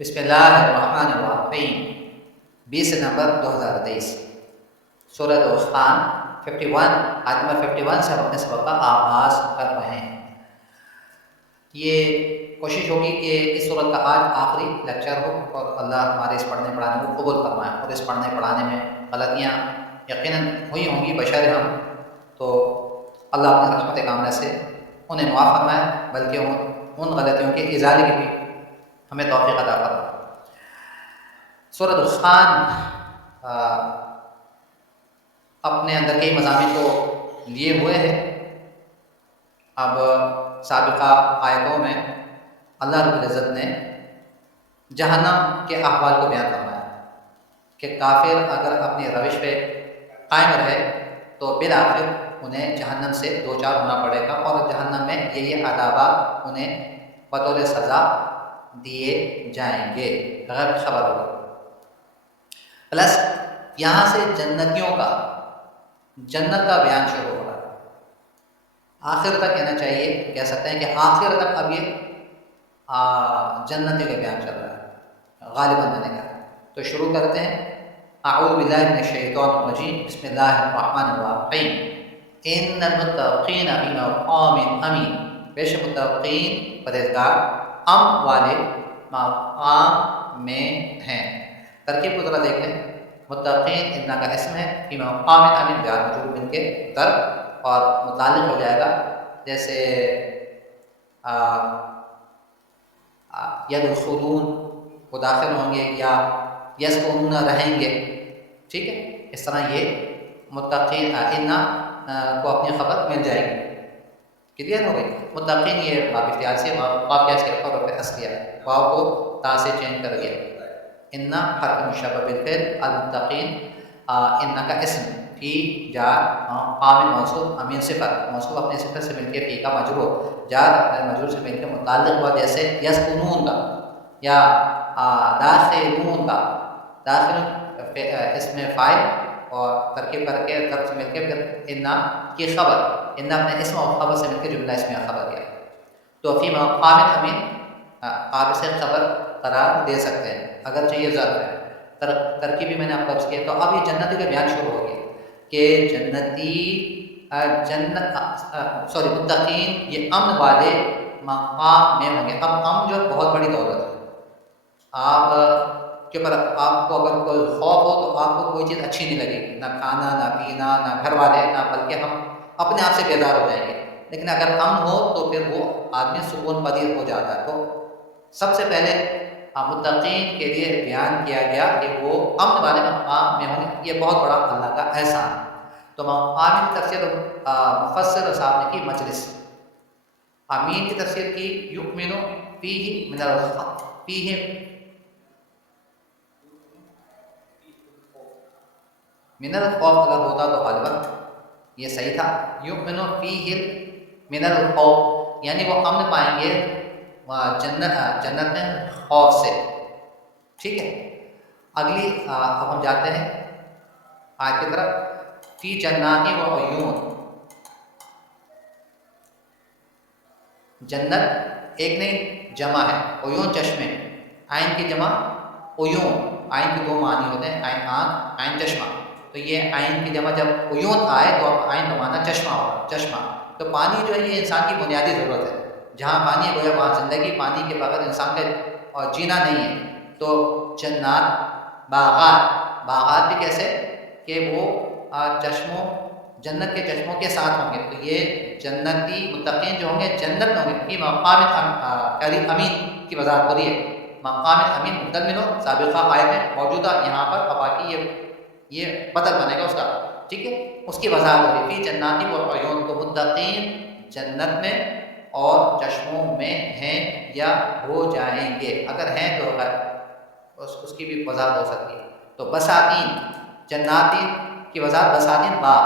بسم اللہ الرحمن الرحیم 20 نومبر 2023 سورہ دخان 51 آیت نمبر 51 سے ہم اپنے سبق کا آغاز کر رہے ہیں۔ یہ کوشش ہوگی کہ اس سورت کا آج آخری لیکچر ہو اور اللہ ہمارے اس پڑھنے پڑھانے کو قبول فرمائے، اور اس پڑھنے پڑھانے میں غلطیاں یقیناً ہوئی ہوں گی بشر ہم، تو اللہ اپنے رحمت کاملہ سے انہیں معاف فرمائے، بلکہ ان غلطیوں کے ازالے کی بھی ہمیں توفیق عطا فرمائے۔ سورۃ دخان اپنے اندر کئی مضامین کو لیے ہوئے ہیں۔ اب سابقہ آیتوں میں اللہ رب العزت نے جہنم کے احوال کو بیان فرمایا کہ کافر اگر اپنی روش پہ قائم رہے تو بالآخر انہیں جہنم سے دوچار ہونا پڑے گا، اور جہنم میں یہ عذابات انہیں بطور سزا دیے جائیں گے، غیر خبر ہوگا۔ پلس یہاں سے جنتیوں کا جنت کا بیان شروع ہو رہا ہے۔ آخر تک کہنا چاہیے، کہہ سکتے ہیں کہ آخر تک اب یہ جنتیوں کا بیان چل رہا ہے، غالباً میں نے کہا۔ تو شروع کرتے ہیں۔ اعوذ باللہ من الشیطان الرجیم، بسم اللہ الرحمن الرحیم۔ ان المتقین فی مقام امین، بے شک متقین پرہیزگار امن والے مقام میں ہیں۔ ترکیب کو ذرا دیکھ لیں۔ متقین ان کا اسم ہے، فی مقام امین جار مجرور ان کے طرف، اور متعلق ہو جائے گا جیسے یدخلون وہ داخل ہوں گے، یا یسکنون رہیں گے، ٹھیک ہے۔ اس طرح یہ متقین ان کو اپنی خبر مل جائے گی۔ کلیئر ہو گئی؟ متقین یہ باب اختیار سے واو کیا اس کے حرف اصلیہ واو کو تا سے چینج کر دیا۔ ان حرف مشبہ بالفعل، المتقین ان کا اسم، فی جار قام موصول، امین صفت، موصول اپنے صفت سے مل کے فی کا مجرور، جار اپنے مجرور سے مل کے متعلق ہوا، جیسے یسکنون کا یا داخلون کا۔ داخل اس میں فاعل اور ترکیب کر کے ضرب سے مل کے پھر ان کی خبر، ان اپنے اسم اور خبر سے مل کے جملہ اسم خبر دیا۔ تو فی مقام امین آپ اسے خبر قرار دے سکتے ہیں اگرچہ یہ ضرب ہے۔ ترکیب بھی میں نے آپ کو عرض کیا۔ تو اب یہ جنتی کا بیان شروع ہو گیا کہ جنتی متقین یہ امن والے مقام میں ہوں گے۔ اب امن جو بہت بڑی دولت ہے، آپ کے اوپر آپ کو اگر کوئی خوف ہو تو آپ کو کوئی چیز اچھی نہیں لگے گی، نہ کھانا، نہ پینا، نہ گھر والے، نہ بلکہ ہم اپنے آپ سے بیدار ہو جائیں گے۔ لیکن اگر امن ہو تو پھر وہ آدمی سکون پذیر ہو جاتا ہے۔ تو سب سے پہلے متقین کے لیے بیان کیا گیا کہ وہ امن والے مقام میں ہوں گے، یہ بہت بڑا اللہ کا احسان ہے۔ تو مقام کی تفسیر مفسر صاحب نے کی مجلس، امین کی تفسیر کی یؤمن فیہ من الخوف، فیہ من الخوف اگر ہوتا تو غالباً یہ صحیح تھا، یؤمن فیہ من الخوف، یعنی وہ امن پائیں گے جنت میں خوف سے، ٹھیک ہے۔ اگلی اب ہم جاتے ہیں آیت کی طرف۔ فی جنات و عیون، جنت ایک نہیں جمع ہے، عیون چشمے، عین کی جمع عیون، عین کے دو معنی ہوتے ہیں، عین آنکھ، عین چشمہ۔ تو یہ عین کی جمع جب عیون آئے تو اب عین کا معنی چشمہ ہوگا، چشمہ۔ تو پانی جو ہے یہ انسان کی بنیادی ضرورت ہے، جہاں پانی ہے گویا وہاں زندگی، پانی کے بغیر انسان کا جینا نہیں ہے۔ تو جنات، باغات بھی کیسے کہ وہ چشموں، جنت کے چشموں کے ساتھ ہوں گے۔ تو یہ جنتی متقین جو ہوں گے جنت میں ہوں گے، یہ مقام امین کی وضاحت ہو رہی ہے۔ مقام امین مبدل منہ سابقہ آیت میں موجودہ، یہاں پر باقی یہ بدل بنے گا اس کا، ٹھیک ہے، اس کی وضاحت ہو رہی ہے۔ فی جناتی و عیون، تو متقین جنت میں اور چشموں میں ہیں یا ہو جائیں گے، اگر ہیں تو اس کی بھی وضاحت ہو سکتی ہے۔ تو بساتین، جناتی کی وضاحت بساتین باغ،